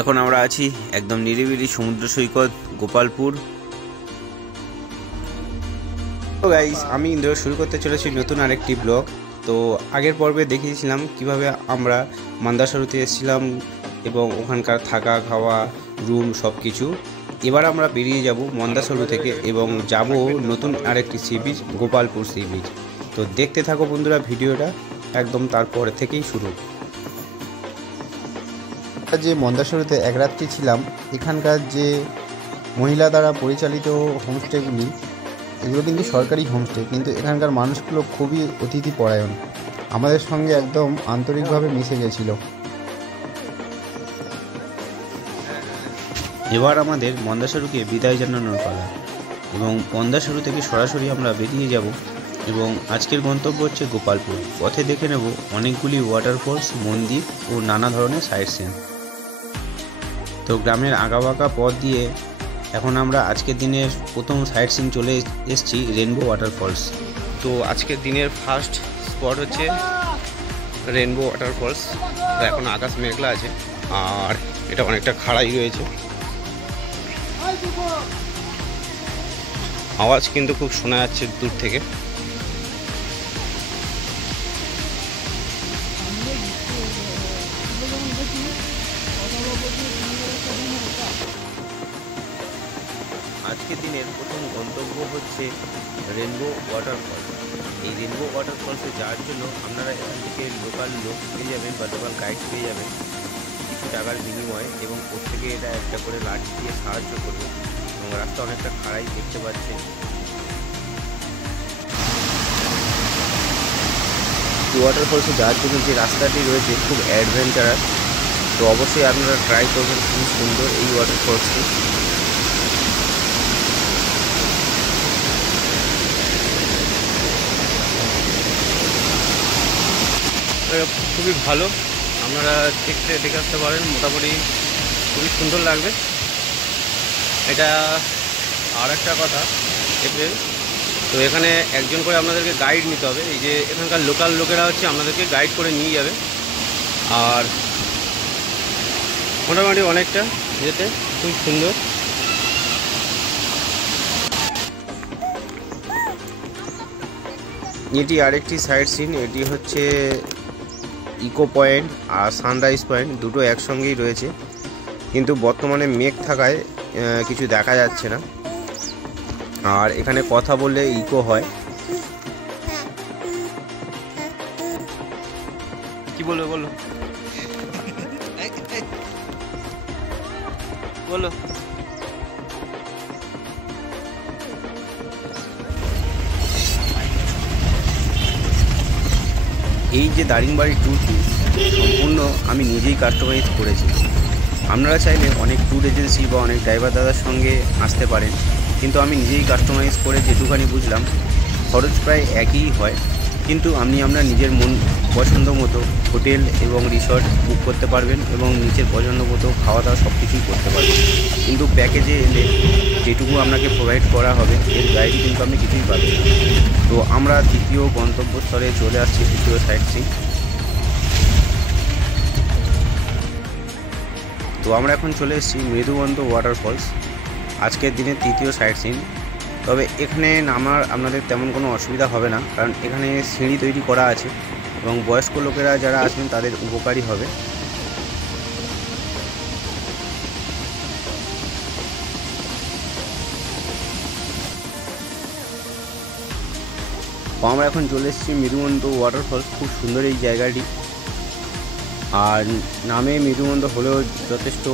এখন আমরা আছি একদম নিরিবিলি সমুদ্র সৈকত গোপালপুর। তো গাইস, আমি ইন্দ্র শুরু করতে চলেছি নতুন আরেকটি ব্লগ। তো আগের পর্বে দেখিয়েছিলাম কিভাবে আমরা মান্দাসরুতে এসেছিলাম এবং ওখানকার থাকা খাওয়া রুম সব কিছু। এবার আমরা বেরিয়ে যাব মন্দাসরু থেকে এবং যাব নতুন আরেকটি sea beach, Gopalpur sea beach. তো দেখতে থাকো বন্ধুরা ভিডিওটা, একদম তারপরে থেকেই শুরু। যে মন্দাসরুতে এক রাত্রি ছিলাম, এখানকার যে মহিলা দ্বারা পরিচালিত হোমস্টেগুলি, এগুলো কিন্তু সরকারি হোমস্টে, কিন্তু এখানকার মানুষগুলো খুবই অতিথিপরায়ণ, আমাদের সঙ্গে একদম আন্তরিকভাবে মিশে গেছিল। এবার আমাদের মন্দাসরুকে বিদায় জানানোর পালা এবং মন্দাসরু থেকে সরাসরি আমরা বেরিয়ে যাব এবং আজকের গন্তব্য হচ্ছে গোপালপুর। পথে দেখে নেব অনেকগুলি ওয়াটারফলস, মন্দির ও নানা ধরনের সাইট সিন। তো গ্রামের আঁকাবাঁকা পথ দিয়ে এখন আমরা আজকের দিনের প্রথম সাইট সিন চলে এসেছি রেনবো ওয়াটারফলস। তো আজকের দিনের ফার্স্ট স্পট হচ্ছে রেনবো ওয়াটারফলস। তো এখন আকাশ মেঘলা আছে আর এটা অনেকটা খাড়াই রয়েছে, আওয়াজ কিন্তু খুব শোনা যাচ্ছে দূর থেকে। আজকের দিনের প্রথম গন্তব্য হচ্ছে রেনবো ওয়াটারফল। এই রেনবো ওয়াটারফলসে যাওয়ার জন্য আপনারা এখান থেকে লোকাল লোক পেয়ে যাবেন বা লোকাল গাইড পেয়ে যাবেন কিছু টাকার বিনিময়ে, এবং প্রত্যেকে এটা একটা করে লাঠি দিয়ে সাহায্য করবে এবং রাস্তা অনেকটা খাড়াই দেখতে পাচ্ছেন। ওয়াটারফলসে যাওয়ার জন্য যে রাস্তাটি রয়েছে খুব অ্যাডভেঞ্চারাস, তো অবশ্যই আপনারা ট্রাই করবেন। খুব সুন্দর এই ওয়াটারফলসটি। খুবই ভালো, আপনারা দেখে আসতে পারেন, মোটামুটি খুবই সুন্দর লাগবে। এটা আর একটা কথা, তো এখানে একজন করে আপনাদেরকে গাইড নিতে হবে। এই যে এখানকার লোকাল লোকেরা হচ্ছে আপনাদেরকে গাইড করে নিয়ে যাবে, আর মোটামুটি অনেকটা যেতে খুব সুন্দর। এটি আরেকটি সাইট সিন, এটি হচ্ছে ইকো পয়েন্ট আর সানরাইজ পয়েন্ট, দুটো একসঙ্গেই রয়েছে, কিন্তু বর্তমানে মেঘ থাকায় কিছু দেখা যাচ্ছে না। আর এখানে কথা বললে ইকো হয়। কি বলবে বলো বলো। এই যে দারিংবাড়ি ট্যুরটি সম্পূর্ণ আমি নিজেই কাস্টমাইজ করেছি। আপনারা চাইলে অনেক ট্যুর এজেন্সি বা অনেক ড্রাইভার দাদার সঙ্গে আসতে পারেন, কিন্তু আমি নিজেই কাস্টমাইজ করে যেটুখানি বুঝলাম খরচ প্রায় একই হয়, কিন্তু আপনি আপনার নিজের মন পছন্দ মতো হোটেল এবং রিসর্ট বুক করতে পারবেন এবং নিজের পছন্দ মতো খাওয়া দাওয়া সব কিছুই করতে পারবেন। কিন্তু প্যাকেজে এলে যেটুকু আপনাকে প্রোভাইড করা হবে এর গাইড কিন্তু আপনি কিছুই পাবেন না। তো আমরা দ্বিতীয় গন্তব্যস্থলে চলে আসছি, দ্বিতীয় সাইট সিন। তো আমরা এখন চলে এসেছি মৃদুবন্ধ ওয়াটারফলস, আজকের দিনের তৃতীয় সাইট সিন। তবে এখানে নামার আপনাদের তেমন কোনো অসুবিধা হবে না, কারণ এখানে সিঁড়ি তৈরি করা আছে এবং বয়স্ক লোকেরা যারা আসবেন তাদের উপকারী হবে। তো আমরা এখন চলে এসেছি মৃদুবন্ধ ওয়াটারফলস। খুব সুন্দর এই জায়গাটি, আর নামে মৃদুবন্ধ হলেও যথেষ্ট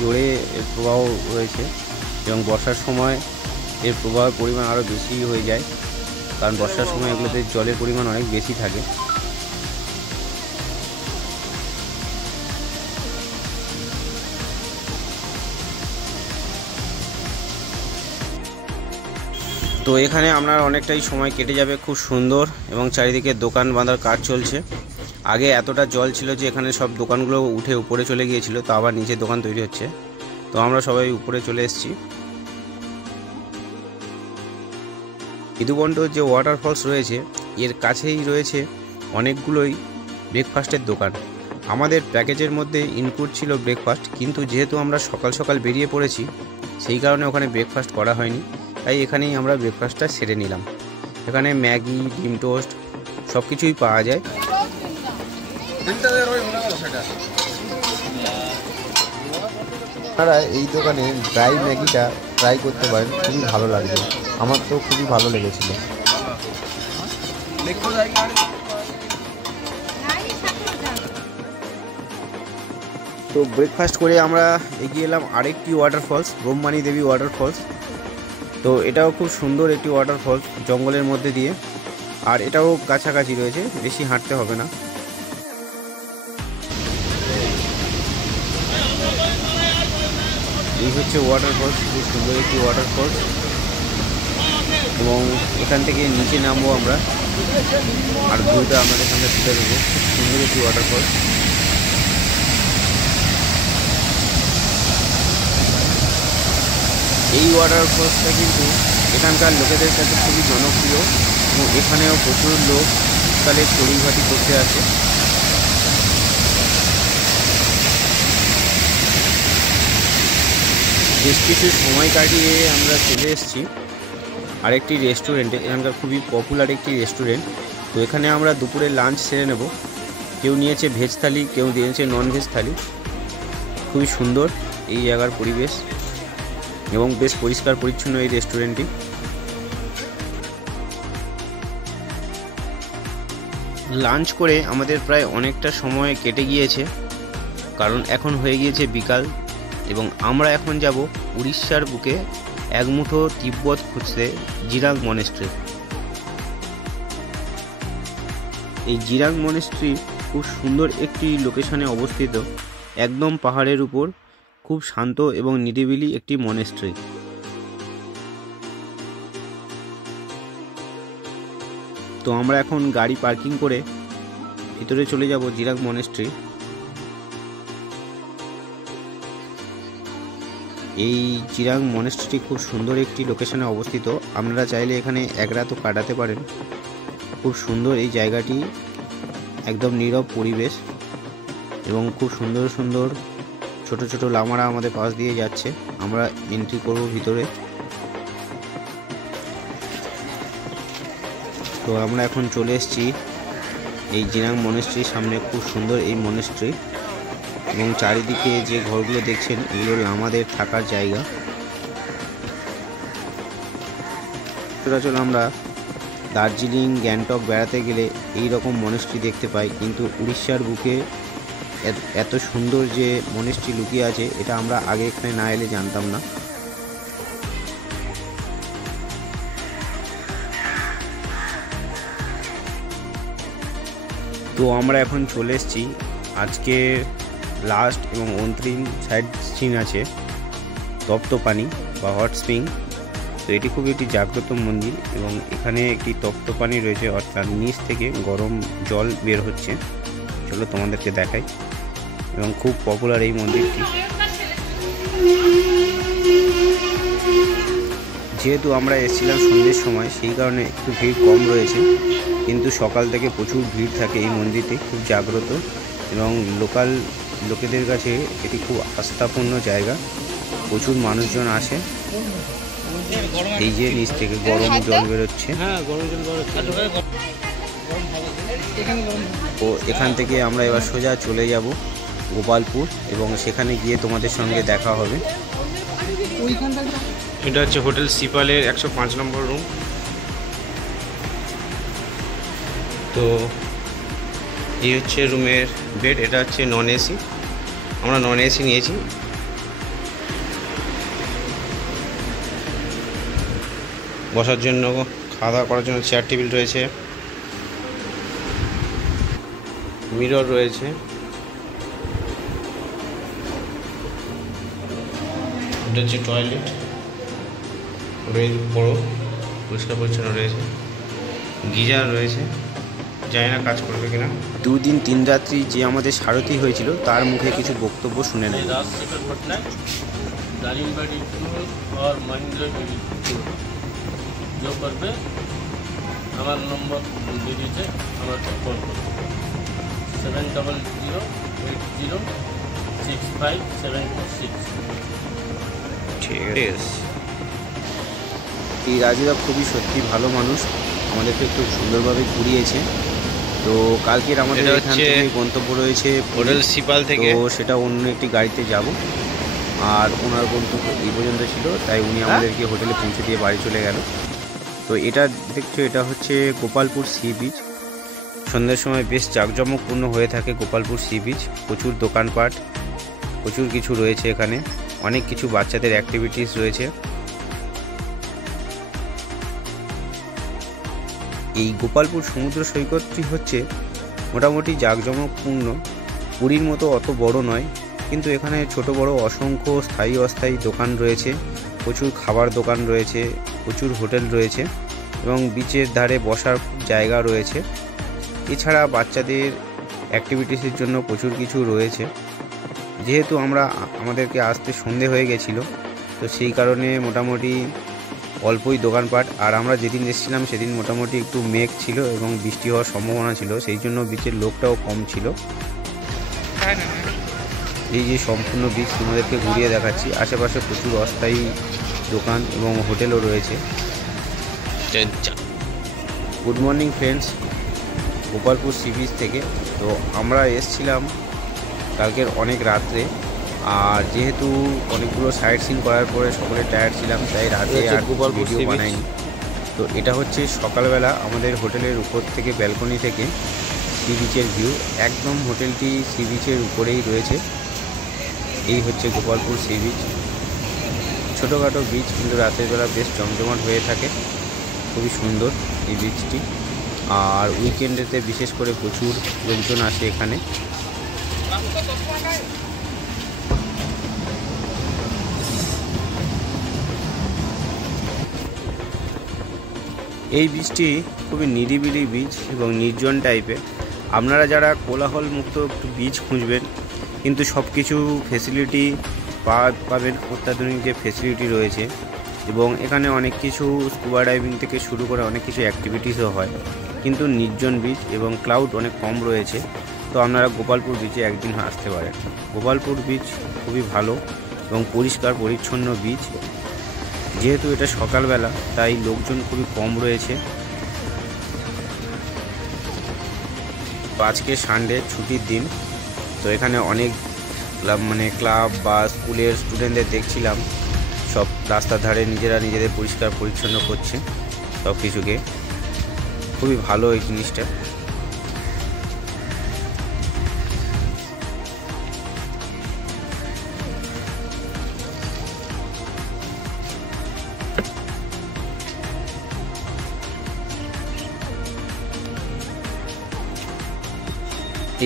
জোরে এর প্রবাহ রয়েছে এবং বর্ষার সময় এর প্রবাহের পরিমাণ আরও বেশি হয়ে যায়, কারণ বর্ষার সময় এগুলোতে জলের পরিমাণ অনেক বেশি থাকে। তো এখানে আপনার অনেকটাই সময় কেটে যাবে, খুব সুন্দর, এবং চারিদিকে দোকান বাঁধার কাজ চলছে। আগে এতটা জল ছিল যে এখানে সব দোকানগুলো উঠে উপরে চলে গিয়েছিল, তো আবার নিচে দোকান তৈরি হচ্ছে। তো আমরা সবাই উপরে চলে এসেছি। মৃদুবন্ধ যে ওয়াটারফলস রয়েছে এর কাছেই রয়েছে অনেকগুলোই ব্রেকফাস্টের দোকান। আমাদের প্যাকেজের মধ্যে ইনক্লুড ছিল ব্রেকফাস্ট, কিন্তু যেহেতু আমরা সকাল সকাল বেরিয়ে পড়েছি সেই কারণে ওখানে ব্রেকফাস্ট করা হয়নি, তাই এখানেই আমরা ব্রেকফাস্টটা সেরে নিলাম। এখানে ম্যাগি, ডিম টোস্ট সব কিছুই পাওয়া যায়। আপনারা এই দোকানে ড্রাই ম্যাগিটা ট্রাই করতে পারেন, খুবই ভালো লাগবে। আমার তো খুবই ভালো লেগেছিল। তো ব্রেকফাস্ট করে আমরা এগিয়ে এলাম আরেকটি ওয়াটারফলস, ব্রহ্মাণী দেবী ওয়াটারফলস। তো এটাও খুব সুন্দর একটি ওয়াটারফলস জঙ্গলের মধ্যে দিয়ে, আর এটাও কাছাকাছি রয়েছে, বেশি হাঁটতে হবে না। এই হচ্ছে ওয়াটারফলস, খুব সুন্দর একটি ওয়াটারফলস, এবং এখান থেকে নিচে নামবো আমরা আর ভিউটা আমাদের সামনে তুলে দেবো। সুন্দর একটি ওয়াটারফলস। এই ওয়াটারফলসটা কিন্তু এখানকার লোকেদের কাছে খুবই জনপ্রিয়, এবং এখানেও প্রচুর লোক শীতকালে পরিঘাটি করতে আসে। বেশ কিছু সময় কাটিয়ে আমরা চলে এসেছি আরেকটি রেস্টুরেন্টে, এখানকার খুবই পপুলার একটি রেস্টুরেন্ট। তো এখানে আমরা দুপুরে লাঞ্চ সেরে নেব। কেউ নিয়েছে ভেজ থালি, কেউ নিয়েছে নন ভেজ থালি। খুবই সুন্দর এই জায়গার পরিবেশ এবং বেশ পরিষ্কার পরিচ্ছন্ন এই রেস্টুরেন্টটি। লাঞ্চ করে আমাদের প্রায় অনেকটা সময় কেটে গিয়েছে, কারণ এখন হয়ে গিয়েছে বিকাল, এবং আমরা এখন যাব উড়িষ্যার বুকে এক মুঠো তিব্বত খুঁজতে জিরাং মনেস্ট্রি। এই জিরাং মনেস্ট্রি খুব সুন্দর একটি লোকেশনে অবস্থিত, একদম পাহাড়ের উপর, খুব শান্ত এবং নিরিবিলি একটি মনেস্ট্রি। তো আমরা এখন গাড়ি পার্কিং করে ভিতরে চলে যাব জিরাং মনেস্ট্রি। এই জিরাং মনেস্ট্রি খুব সুন্দর একটি লোকেশনে অবস্থিত, আপনারা চাইলে এখানে এক রাতও কাটাতে পারেন। খুব সুন্দর এই জায়গাটি, একদম নীরব পরিবেশ, এবং খুব সুন্দর সুন্দর ছোট ছোট লামারা আমাদের পাশ দিয়ে যাচ্ছে। আমরা এন্ট্রি করব ভিতরে। তো আমরা এখন চলে এসেছি এই জিরাং মনেস্ট্রির সামনে। খুব সুন্দর এই মনেস্ট্রি, এবং চারিদিকে যে ঘরগুলো দেখছেন এগুলো লামাদের থাকার জায়গা। সচরাচর আমরা দার্জিলিং, গ্যাংটক বেড়াতে গেলে এই রকম মনেস্ট্রি দেখতে পাই, কিন্তু উড়িষ্যার বুকে এত সুন্দর যে মনেস্ট্রি লুকিয়ে আছে এটা আমরা আগে এখানে না এলে জানতাম না। তো আমরা এখন চলে এসেছি আজকে লাস্ট এবং অন্তিম সাইড সিন আছে তপ্তপানি বা হট স্প্রিং। তো এটি খুবই একটি জাগ্রত মন্দির, এবং এখানে একটি তপ্তপানি রয়েছে, অর্থাৎ নিচ থেকে গরম জল বের হচ্ছে। চলো তোমাদেরকে দেখাই। এবং খুব পপুলার এই মন্দিরটি। যেহেতু আমরা এসেছিলাম সন্ধ্যের সময়, সেই কারণে একটু ভিড় কম রয়েছে, কিন্তু সকাল থেকে প্রচুর ভিড় থাকে এই মন্দিরটি, খুব জাগ্রত, এবং লোকাল লোকেদের কাছে এটি খুব আস্থাপূর্ণ জায়গা। প্রচুর মানুষজন আসে। এই যে নিচ থেকে গরম জল বেরোচ্ছে, তো এখান থেকে আমরা এবার সোজা চলে যাব গোপালপুর, এবং সেখানে গিয়ে তোমাদের সঙ্গে দেখা হবে। এটা হচ্ছে হোটেল সিপালের 105 নম্বর রুম। তো এই হচ্ছে রুমের বেড। এটা হচ্ছে নন এসি, আমরা নন এসি নিয়েছি। বসার জন্য, খাওয়া দাওয়া করার জন্য চেয়ার টেবিল রয়েছে, মিরর রয়েছে। এটা হচ্ছে টয়লেট, বেশ বড়, পরিষ্কার পরিচ্ছন্ন রয়েছে, গিজার রয়েছে, জানি না কাজ করবে কিনা। 2 দিন 3 রাত্রি যে আমাদের সারথি হয়েছিল তার মুখে কিছু বক্তব্য শুনে নেব। दारिंगबाड़ी और महिंद्रा जो करबे আমার নম্বর দিয়ে দিয়েছে, আমার ফোন করবে 7002 806576। ঠিক আছে। এই রাজুদা খুবই সত্যি ভালো মানুষ, আমাদেরকে খুব সুন্দরভাবে ঘুরিয়েছে। তো কালকের আমাদের এখান থেকে গন্তব্য রয়েছে হোটেল সিপাল থেকে, তো সেটা অন্য একটি গাড়িতে যাব। আর ওনার গন্তব্য এই পর্যন্ত ছিল, তাই উনি আমাদেরকে হোটেলে পৌঁছে দিয়ে বাড়ি চলে গেল। তো এটা দেখছো, এটা হচ্ছে গোপালপুর সি বিচ। সন্ধ্যার সময় বেশ জাঁকজমকপূর্ণ হয়ে থাকে গোপালপুর সি বিচ। প্রচুর দোকানপাট, প্রচুর কিছু রয়েছে এখানে, অনেক কিছু বাচ্চাদের অ্যাক্টিভিটিস রয়েছে। এই গোপালপুর সমুদ্র সৈকতটি হচ্ছে মোটামুটি জাঁকজমকপূর্ণ। পুরীর মতো অত বড় নয়, কিন্তু এখানে ছোট বড় অসংখ্য স্থায়ী অস্থায়ী দোকান রয়েছে, প্রচুর খাবার দোকান রয়েছে, প্রচুর হোটেল রয়েছে এবং বিচের ধারে বসার জায়গা রয়েছে। এছাড়া বাচ্চাদের অ্যাক্টিভিটিসের জন্য প্রচুর কিছু রয়েছে। যেহেতু আমাদেরকে আসতে সন্ধে হয়ে গেছিলো, তো সেই কারণে মোটামুটি অল্পই দোকানপাট। আর আমরা যেদিন এসেছিলাম সেদিন মোটামুটি একটু মেঘ ছিল এবং বৃষ্টি হওয়ার সম্ভাবনা ছিল, সেই জন্য বিচের লোকটাও কম ছিল। এই যে সম্পূর্ণ বিচ তোমাদেরকে ঘুরিয়ে দেখাচ্ছি, আশেপাশে প্রচুর অস্থায়ী দোকান এবং হোটেলও রয়েছে। Good morning friends, Gopalpur sea beach থেকে। তো আমরা এসেছিলাম কালকের অনেক রাত্রে, আর যেহেতু অনেকগুলো সাইট সিন করার পরে সকলে টায়ার্ড ছিলাম, তাই রাতে আর ভিডিও বানাইনি। তো এটা হচ্ছে সকালবেলা আমাদের হোটেলের উপর থেকে, ব্যালকনি থেকে সি বিচের ভিউ। একদম হোটেলটি সি বিচের উপরেই রয়েছে। এই হচ্ছে গোপালপুর সি বিচ। ছোটোখাটো বিচ, কিন্তু রাতের বেলা বেশ জমজমাট হয়ে থাকে, খুবই সুন্দর এই বিচটি। আর উইকেন্ডেতে বিশেষ করে প্রচুর লোকজন আসে এখানে। এই বিচটি খুবই নিরিবিলি বিচ এবং নির্জন টাইপের। আপনারা যারা কোলাহল মুক্ত একটু বিচ খুঁজবেন, কিন্তু সব কিছু ফেসিলিটি পাবেন, অত্যাধুনিক যে ফেসিলিটি রয়েছে, এবং এখানে অনেক কিছু স্কুবা ডাইভিং থেকে শুরু করে অনেক কিছু অ্যাক্টিভিটিসও হয়, কিন্তু নির্জন বিচ এবং ক্লাউড অনেক কম রয়েছে। তো আপনারা গোপালপুর বিচে একদিন আসতে পারেন। গোপালপুর বিচ খুবই ভালো এবং পরিষ্কার পরিচ্ছন্ন বিচ। যেহেতু এটা সকালবেলা, তাই লোকজন খুবই কম রয়েছে। আজকে সানডে, ছুটির দিন। তো এখানে অনেক ক্লাব বা স্কুলের স্টুডেন্টদের দেখছিলাম, সব রাস্তার ধারে নিজেদের পরিষ্কার পরিচ্ছন্ন করছে সব কিছুকে। খুবই ভালো এই জিনিসটা।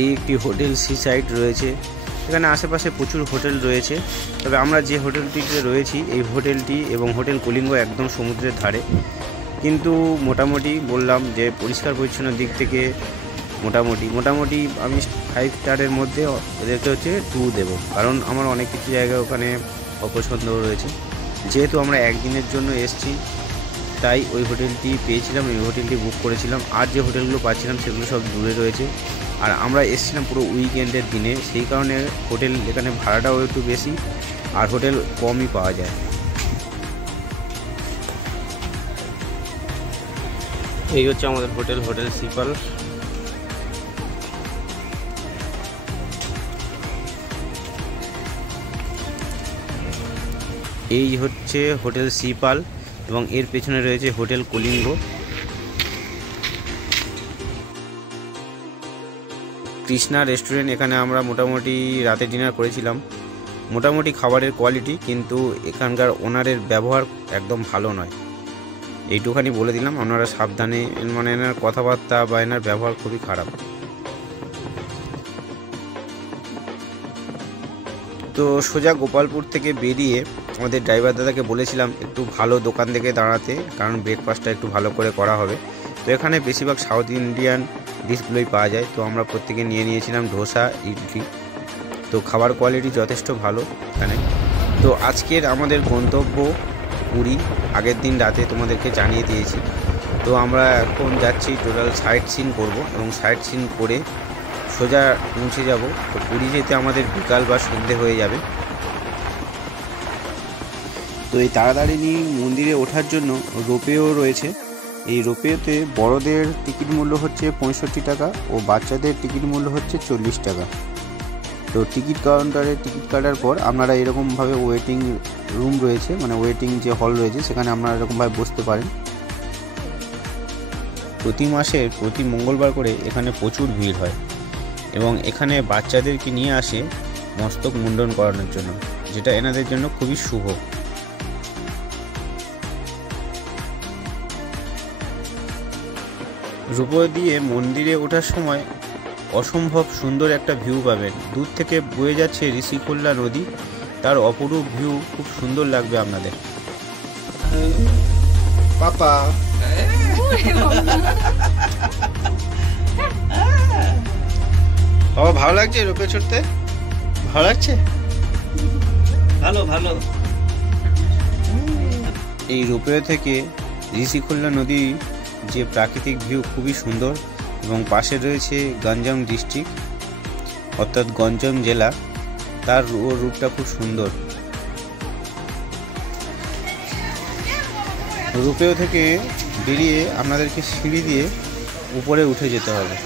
এই একটি হোটেল সি সাইড রয়েছে, এখানে আশেপাশে প্রচুর হোটেল রয়েছে। তবে আমরা যে হোটেলটিতে রয়েছি, এই হোটেলটি এবং হোটেল কলিঙ্গ একদম সমুদ্রের ধারে, কিন্তু মোটামুটি বললাম যে পরিষ্কার পরিচ্ছন্ন দিক থেকে মোটামুটি আমি 5 স্টারের মধ্যে ওদেরকে হচ্ছে 2 দেবো, কারণ আমার অনেক কিছু জায়গা ওখানে অপছন্দ রয়েছে। যেহেতু আমরা একদিনের জন্য এসেছি, তাই ওই হোটেলটি পেয়েছিলাম, এই হোটেলটি বুক করেছিলাম। আর যে হোটেলগুলো পাচ্ছিলাম সেগুলো সব দূরে রয়েছে। আর আমরা এসেছিলাম পুরো উইকেন্ডের দিনে, সেই কারণে হোটেল এখানে ভাড়াটাও একটু বেশি আর হোটেল কমই পাওয়া যায়। এই হচ্ছে আমাদের হোটেল সিপাল। এই হচ্ছে হোটেল সিপাল এবং এর পেছনে রয়েছে হোটেল কলিঙ্গ। কৃষ্ণা রেস্টুরেন্ট, এখানে আমরা মোটামুটি রাতে ডিনার করেছিলাম। মোটামুটি খাবারের কোয়ালিটি, কিন্তু এখানকার ওনারের ব্যবহার একদম ভালো নয়, এইটুখানি বলে দিলাম। আপনারা সাবধানে, এনার কথাবার্তা বা এনার ব্যবহার খুবই খারাপ। তো সোজা গোপালপুর থেকে বেরিয়ে আমাদের ড্রাইভার দাদাকে বলেছিলাম একটু ভালো দোকান দেখে দাঁড়াতে, কারণ ব্রেকফাস্টটা একটু ভালো করে করা হবে। তো এখানে বেশিরভাগ সাউথ ইন্ডিয়ান ডিশগুলোই পাওয়া যায়। তো আমরা প্রত্যেকে নিয়েছিলাম ধোসা, ইডলি। তো খাবার কোয়ালিটি যথেষ্ট ভালো এখানে। তো আজকের আমাদের গন্তব্য পুরী, আগের দিন রাতে তোমাদেরকে জানিয়ে দিয়েছি। তো আমরা এখন যাচ্ছি, টোটাল সাইট সিন করবো এবং সাইট সিন করে সোজা পৌঁছে যাব। তো পুরী যেতে আমাদের বিকাল বা সন্ধে হয়ে যাবে। তো এই তারাতারিণী মন্দিরে ওঠার জন্য রোপওয়েও রয়েছে। এই রোপওয়েতে বড়দের টিকিট মূল্য হচ্ছে 65 টাকা ও বাচ্চাদের টিকিট মূল্য হচ্ছে 40 টাকা। তো টিকিট কাউন্টারে টিকিট কাটার পর আপনারা এরকমভাবে ওয়েটিং রুম রয়েছে, মানে ওয়েটিং যে হল রয়েছে, সেখানে আপনারা এরকমভাবে বসতে পারেন। প্রতি মাসের প্রতি মঙ্গলবার করে এখানে প্রচুর ভিড় হয় এবং এখানে বাচ্চাদেরকে নিয়ে আসে মস্তক মুন্ডন করানোর জন্য, যেটা এনাদের জন্য খুবই শুভ। রোপওয়ে দিয়ে মন্দিরে ওঠার সময় অসম্ভব সুন্দর একটা ভিউ পাবেন। দূর থেকে বয়ে যাচ্ছে ঋষিকোল্লা নদী, তার অপরূপ ভিউ খুব সুন্দর লাগবে আপনাদের। পাপা বাবা, ভালো লাগছে রোপওয়ে চড়তে? ভালো লাগছে? ভালো ভালো। এই রোপওয়ে থেকে ঋষিকোল্লা নদী যে প্রাকৃতিক ভিউ খুবই সুন্দর এবং পাশে রয়েছে গঞ্জাম ডিস্ট্রিক্ট অর্থাৎ গঞ্জাম জেলা, তার রূপটা খুব সুন্দর। রোপওয়ে থেকে বেরিয়ে আপনাদেরকে সিঁড়ি দিয়ে উপরে উঠে যেতে হবে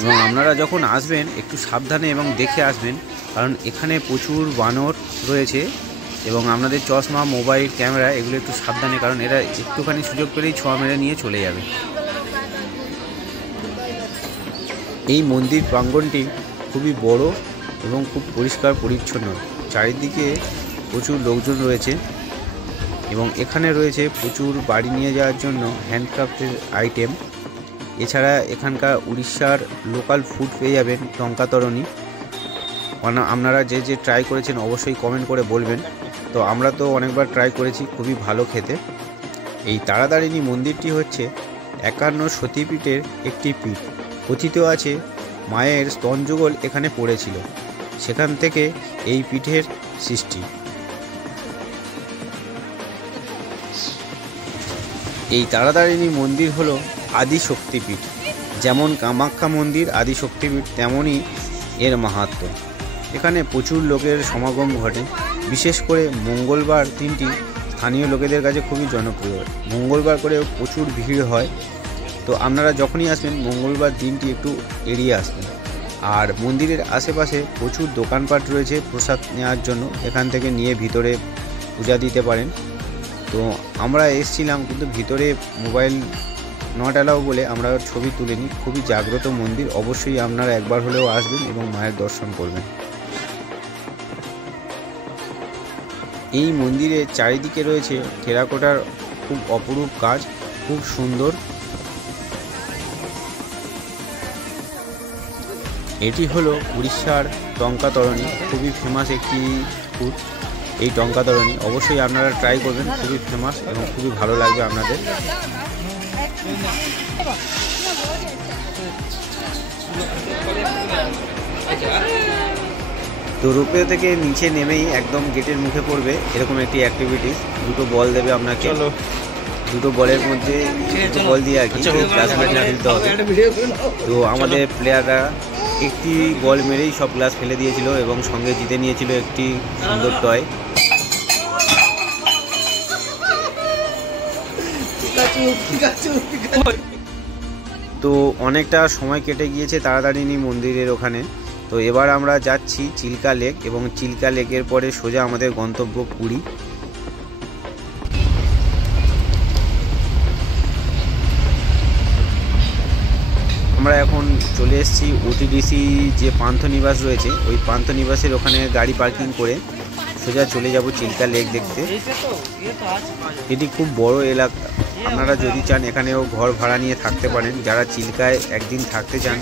এবং আপনারা যখন আসবেন একটু সাবধানে এবং দেখে আসবেন, কারণ এখানে প্রচুর বানর রয়েছে এবং আপনাদের চশমা, মোবাইল, ক্যামেরা এগুলো একটু সাবধানে, কারণ এরা একটুখানি সুযোগ পেলেই ছোঁয়া মেরে নিয়ে চলে যাবে। এই মন্দির প্রাঙ্গণটি খুবই বড় এবং খুব পরিষ্কার পরিচ্ছন্ন। চারিদিকে প্রচুর লোকজন রয়েছে এবং এখানে রয়েছে প্রচুর বাড়ি নিয়ে যাওয়ার জন্য হ্যান্ডক্রাফটের আইটেম। এছাড়া এখানকার উড়িষ্যার লোকাল ফুড পেয়ে যাবেন, টঙ্কা তরণী। আপনারা যে যে ট্রাই করেছেন অবশ্যই কমেন্ট করে বলবেন। তো আমরা তো অনেকবার ট্রাই করেছি, খুবই ভালো খেতে। এই তারাতারিণী মন্দিরটি হচ্ছে 51 সতীপীঠের একটি পীঠ। কথিত আছে মায়ের স্তনযুগল এখানে পড়েছিল, সেখান থেকে এই পীঠের সৃষ্টি। এই তারাতারিণী মন্দির হলো আদি শক্তিপীঠ। যেমন কামাখ্যা মন্দির আদি শক্তিপীঠ, তেমনই এর মাহাত্ম্য। এখানে প্রচুর লোকের সমাগম ঘটে, বিশেষ করে মঙ্গলবার দিনটি স্থানীয় লোকেদের কাছে খুবই জনপ্রিয়। মঙ্গলবার করে প্রচুর ভিড় হয়। তো আপনারা যখনই আসবেন মঙ্গলবার দিনটি একটু এড়িয়ে আসবেন। আর মন্দিরের আশেপাশে প্রচুর দোকানপাট রয়েছে প্রসাদ নেওয়ার জন্য, এখান থেকে নিয়ে ভিতরে পূজা দিতে পারেন। তো আমরা এসেছিলাম কিন্তু ভিতরে মোবাইল নট অ্যালাউ বলে আমরা ছবি তুলিনি। খুবই জাগ্রত মন্দির, অবশ্যই আপনারা একবার হলেও আসবেন এবং মায়ের দর্শন করবেন। এই মন্দিরের চারিদিকে রয়েছে টেরাকোটার খুব অপরূপ কাজ, খুব সুন্দর। এটি হলো উড়িষ্যার টঙ্কা তরণী, খুবই ফেমাস একটি ফুড। এই টঙ্কা তরণী অবশ্যই আপনারা ট্রাই করবেন, খুবই ফেমাস এবং খুবই ভালো লাগবে আপনাদের। তো রোপওয়ে থেকে নিচে নেমেই একদম গেটের মুখে পড়বে এরকম একটি অ্যাক্টিভিটিস। দুটো বল দেবে আপনাকে, দুটো বলের মধ্যে দুটো বল দিয়ে আর কি গ্লাস মেরে খেলতে হবে। তো আমাদের প্লেয়াররা একটি বল মেরেই সব গ্লাস ফেলে দিয়েছিল এবং সঙ্গে জিতে নিয়েছিল একটি সুন্দর টয়। তো অনেকটা সময় কেটে গিয়েছে তারাতারিণী মন্দিরের ওখানে। তো এবার আমরা যাচ্ছি চিল্কা লেক এবং চিল্কা লেকের পরে সোজা আমাদের গন্তব্য পুরী। আমরা এখন চলে এসেছি ওটিডিসি যে পান্থনিবাস রয়েছে, ওই পান্থনিবাসের ওখানে গাড়ি পার্কিং করে সোজা চলে যাব চিল্কা লেক দেখতে। এটি খুব বড় এলাকা, আপনারা যদি চান এখানেও ঘর ভাড়া নিয়ে থাকতে পারেন। যারা চিল্কায় একদিন থাকতে চান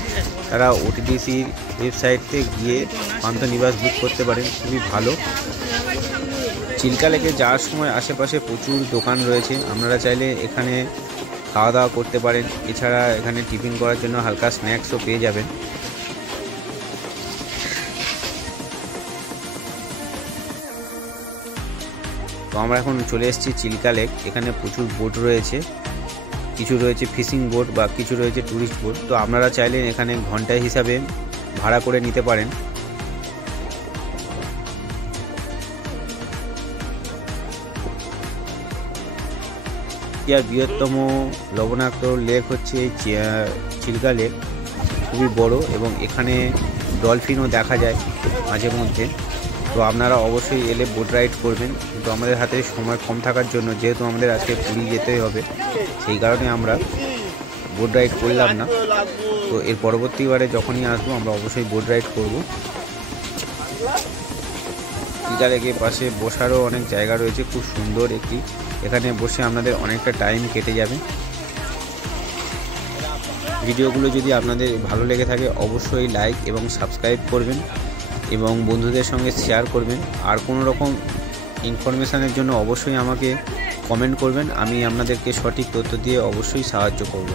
তারা ওটিডিসির ওয়েবসাইটে গিয়ে পান্থনিবাস বুক করতে পারেন, খুবই ভালো। চিল্কা লেকে যাওয়ার সময় আশেপাশে প্রচুর দোকান রয়েছে, আপনারা চাইলে এখানে খাওয়া দাওয়া করতে পারেন। এছাড়া এখানে টিফিন করার জন্য হালকা স্ন্যাক্সও পেয়ে যাবেন। তো আমরা এখন চলে এসেছি চিল্কা লেক, এখানে প্রচুর বোট রয়েছে কিছু রয়েছে ফিশিং বোট বা কিছু রয়েছে ট্যুরিস্ট বোট। তো আপনারা চাইলে এখানে ঘন্টা হিসাবে ভাড়া করে নিতে পারেন। এশিয়ার বৃহত্তম লবণাক্ত লেক হচ্ছে এই চিল্কা লেক, খুবই বড় এবং এখানে ডলফিনও দেখা যায় মাঝে মধ্যে। তো আপনারা অবশ্যই এলে বোট রাইড করবেন, কিন্তু আমাদের হাতে সময় কম থাকার জন্য, যেহেতু আমাদের আজকে পুরী যেতে হবে, সেই কারণে আমরা বোট রাইড করলাম না। তো এর পরবর্তীবারে যখনই আসবো আমরা অবশ্যই বোট রাইড করব। চিল্কা লেকের পাশে বসারও অনেক জায়গা রয়েছে, খুব সুন্দর একটি, এখানে বসে আপনাদের অনেকটা টাইম কেটে যাবে। ভিডিওগুলো যদি আপনাদের ভালো লেগে থাকে অবশ্যই লাইক এবং সাবস্ক্রাইব করবেন এবং বন্ধুদের সঙ্গে শেয়ার করবেন। আর কোনো রকম ইনফরমেশানের জন্য অবশ্যই আমাকে কমেন্ট করবেন, আমি আপনাদেরকে সঠিক তথ্য দিয়ে অবশ্যই সাহায্য করব।